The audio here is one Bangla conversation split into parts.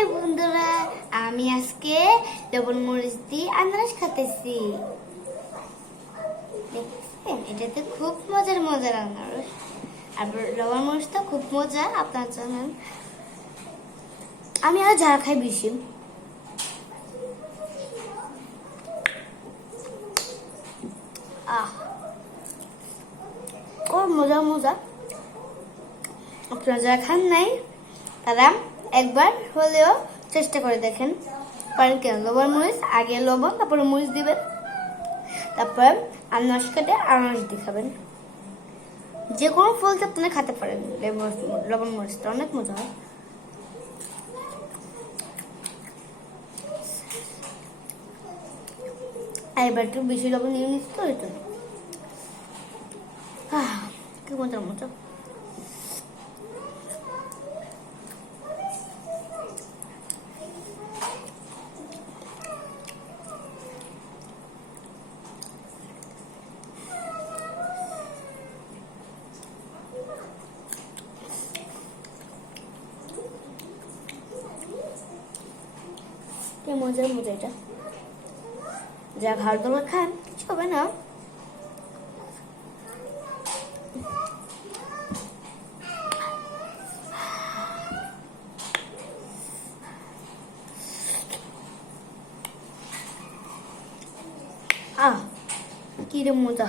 হাই বন্ধুরা, আমি আজকে লবণ মরিচ দিয়ে আনারস খাতেছি। দেখছেন? এটাতে খুব মজার মজার আনারস। আর লবণ মরিচটা খুব মজা আপনার জানেন। আমি আর ঝাল খাই বেশি। আহ! ও মজা মজা আপনারা যারা খান নাই, তারা একবার হলেও চেষ্টা করে দেখেন। কারণ কেন লবণ মরিচ, আগে লবণ, তারপরে মরিচ দিবেন। তারপর আনারস কেটে আনারস দিয়ে খাবেন। যে কোনো ফলকে আপনারা খেতে পারেন, লেবু- লবণ মরিচটা অনেক মজা হয়। এবার একটু বেশি লবণ নিয়ে নিচ্ছি তো এটা কি মজা মজা কি মজার মজা এটা। যা ঘর দোলা খান কিছু হবে না। আহ কি মজা।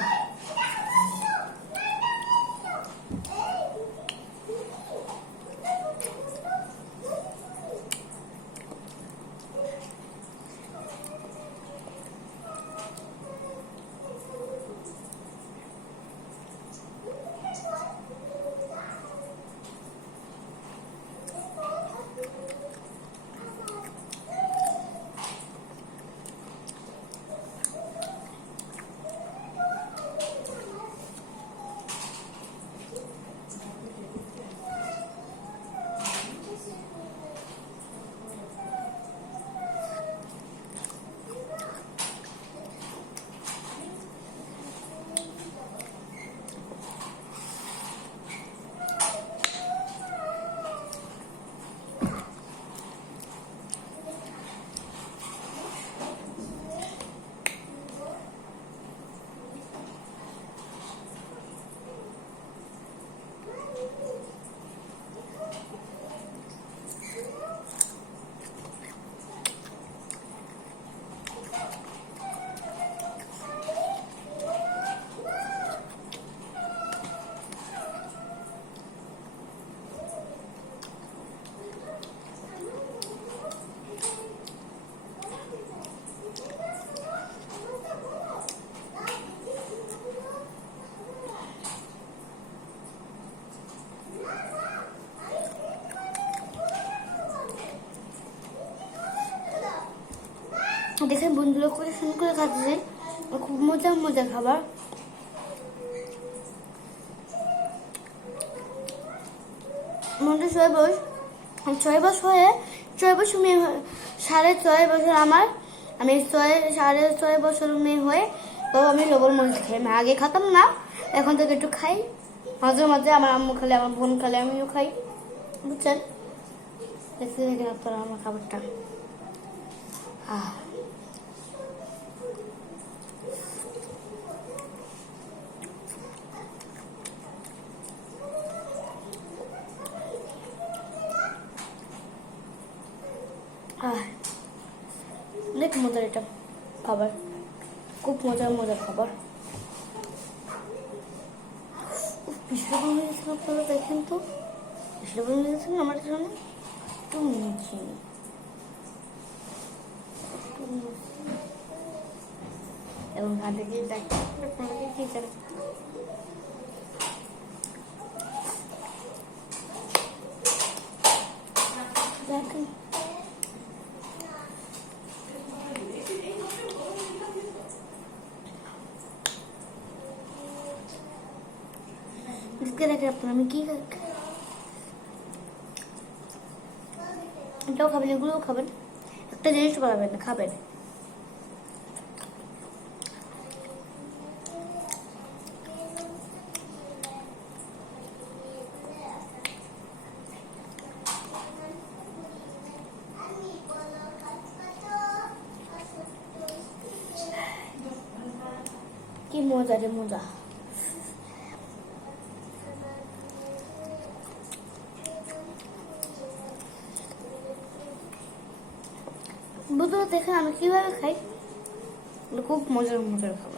দেখেন বন্ধুরা করে সুন্দর করে খাচ্ছে। খুব মজা মজার খাবার। মধ্যে ছয় বয়স ছয় বছর হয়ে ছয় বছর মেয়ে সাড়ে ছয় বছর আমার আমি ছয় সাড়ে ছয় বছর মেয়ে হয়ে তো আমি লবণ মরিচ খাই। আমি আগে খেতাম না এখন থেকে একটু খাই। মাঝে মাঝে আমার আম্মু খালে আমার বোন খালে আমিও খাই। বুঝছেন? দেখতে আমার খাবারটা। আহ, অনেক মজার এটা খাবার। খুব মজার মজার খাবার। উফ, হয়েছিল আপনারা দেখেন তো? পিছনে বলে আমার জন্য একটু নিচে। এবং হাতে গিয়ে দেখেন আপনাকে কি জানেন আজকে দেখেন আমি কি এটাও খাবেন এগুলোও খাবেন একটা জিনিস বানাবেন খাবেন কি মজা রে মজা বুঝতে দেখেন আমি কীভাবে খাই? এগুলো খুব মজার মজার খাবার।